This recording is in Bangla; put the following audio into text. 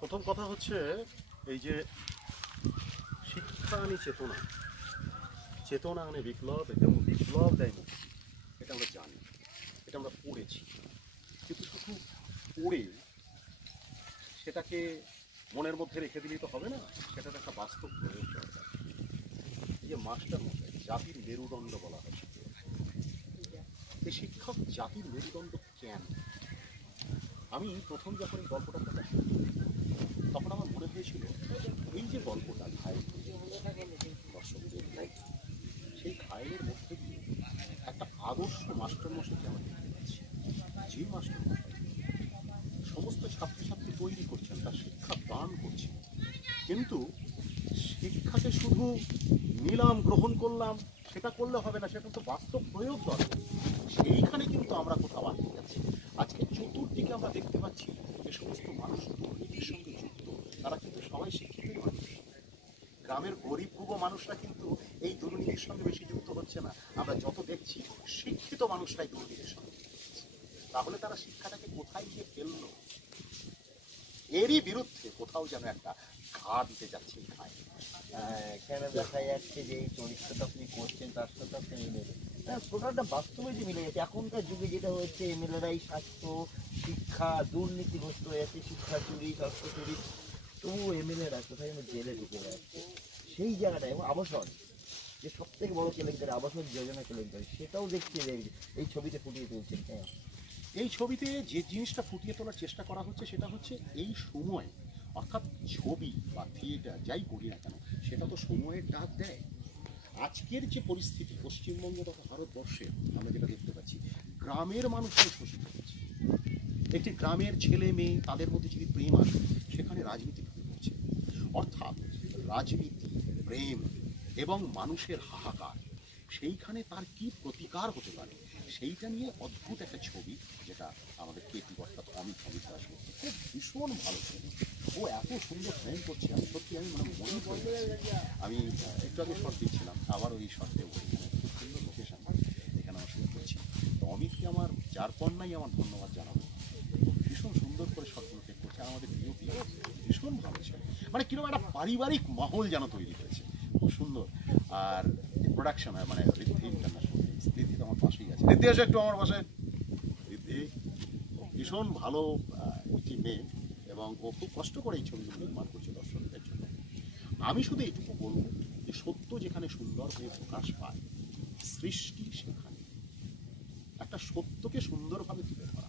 প্রথম কথা হচ্ছে এই যে শিক্ষা আনি চেতনা, চেতনা আনে বিপ্লব এবং বিপ্লব দেয় মুক্তি। এটা আমরা জানি, এটা আমরা পড়েছি, কিন্তু শুধু পড়ে সেটাকে মনের মধ্যে রেখে দিলেই তো হবে না, সেটার একটা বাস্তব প্রয়োগ দরকার। এই যে মাস্টার মশাই, জাতির মেরুদণ্ড বলা হয়, এই শিক্ষক জাতির মেরুদণ্ড কেন? আমি প্রথম যখন এই গল্পটার কথা শুনি তখন আমার মনে হয়েছিল এই যে গল্পটা ঘায়েল দর্শকদের, সেই ঘায়েলের মধ্যে দিয়ে একটা আদর্শ মাস্টারমশাইকে আমরা দেখতে পাচ্ছি। যে মাস্টারমশাই সমস্ত ছাত্রছাত্রী তৈরি করছেন, তার শিক্ষা দান করছেন, কিন্তু শিক্ষাকে শুধু নিলাম, গ্রহণ করলাম, সেটা করলে হবে না, সেটা তো বাস্তব প্রয়োগ দরকার। সেইখানে কিন্তু আমরা কোথাও আটকে যাচ্ছি। আজকে চতুর্দিকে আমরা দেখতে পাচ্ছি যে সমস্ত মানুষ দুর্নীতির সঙ্গে যুক্ত, তারা কিন্তু সবাই শিক্ষিত মানুষ। গ্রামের গরিব ভুবো মানুষরা কিন্তু এই দুর্নীতির সঙ্গে বেশি যুক্ত হচ্ছে না। আমরা যত দেখছি শিক্ষিত মানুষরাই দুর্নীতির সঙ্গে যুক্ত হচ্ছে। তাহলে তারা শিক্ষাটাকে কোথায় গিয়ে ফেললো? এরই বিরুদ্ধে কোথাও যেন একটা ঘা দিতে যাচ্ছে। এখানে দেখা যাচ্ছে যে এই চরিত্রটা আপনি করছেন তার সাথে আপনি মিলে টোটালটা বাস্তবে যে মিলে যাচ্ছে। এখনকার যুগে যেটা হচ্ছে এমএলএরাই স্বাস্থ্য শিক্ষা দুর্নীতিগ্রস্ত হয়ে যাচ্ছে, শিক্ষা চুরি স্বাস্থ্য চুরি, তবু এমএলএরা কোথায় যেন জেলে ঢুকে যাচ্ছে। সেই জায়গাটা এবং আবাসন, যে সব থেকে বড় কেলেঙ্কারি আবাসন যোজনা কেলেঙ্কারি, সেটাও দেখছি এই ছবিতে ফুটিয়ে তুলছেন। হ্যাঁ, এই ছবিতে যে জিনিসটা ফুটিয়ে তোলার চেষ্টা করা হচ্ছে সেটা হচ্ছে এই সময়, অর্থাৎ ছবি বা থিয়েটার যাই করি না কেন, সেটা তো সময়ের ডাক দেয়। আজকের যে পরিস্থিতি পশ্চিমবঙ্গ তথা ভারতবর্ষে আমরা যেটা দেখতে পাচ্ছি, গ্রামের মানুষরাই শোষিত হচ্ছে। একটি গ্রামের ছেলে মেয়ে, তাদের মধ্যে যদি প্রেম আসে, সেখানে রাজনীতি ঢুকে পড়ছে। অর্থাৎ রাজনীতি, প্রেম এবং মানুষের হাহাকার, সেইখানে তার কি প্রতিকার হতে পারে সেইটা নিয়ে অদ্ভুত একটা ছবি, যেটা আমাদের কেপি অর্থাৎ অমিত দাস করছে। খুব ভীষণ ভালো ছবি। ও এত সুন্দর ফ্রেম করছে, আমি সত্যি আমি মনে করে আমি একটু আগে শর্ট দিচ্ছিলাম, আবার ওই শর্টে এখানে খুব সুন্দর লোকেশন, এখানে আমার শুরু করছি। তো অমিতকে আমার যার পণ্যাই আমার ধন্যবাদ জানাবো। ভীষণ সুন্দর করে শর্টগুলো টেক করছে। আমাদের ডিওপি ভীষণ ভালো ছিল, মানে কিরকম একটা পারিবারিক মাহল যেন তৈরি হয়েছে, খুব সুন্দর। আর প্রোডাকশন হয় মানে ঋদ্ধি ইন্টারন্যাশনাল, ঋদ্ধি তো আমার পাশেই আছে, ঋদ্ধি আসে একটু আমার পাশে। ঋদ্ধি ভীষণ ভালো একটি মেয়ে এবং ও খুব কষ্ট করে এই ছবিগুলো নির্মাণ করছে দর্শকদের জন্য। আমি শুধু এইটুকু বলবো যে সত্য যেখানে সুন্দর হয়ে প্রকাশ পায়, সৃষ্টি সেখানে একটা সত্যকে সুন্দরভাবে তুলে ধরে।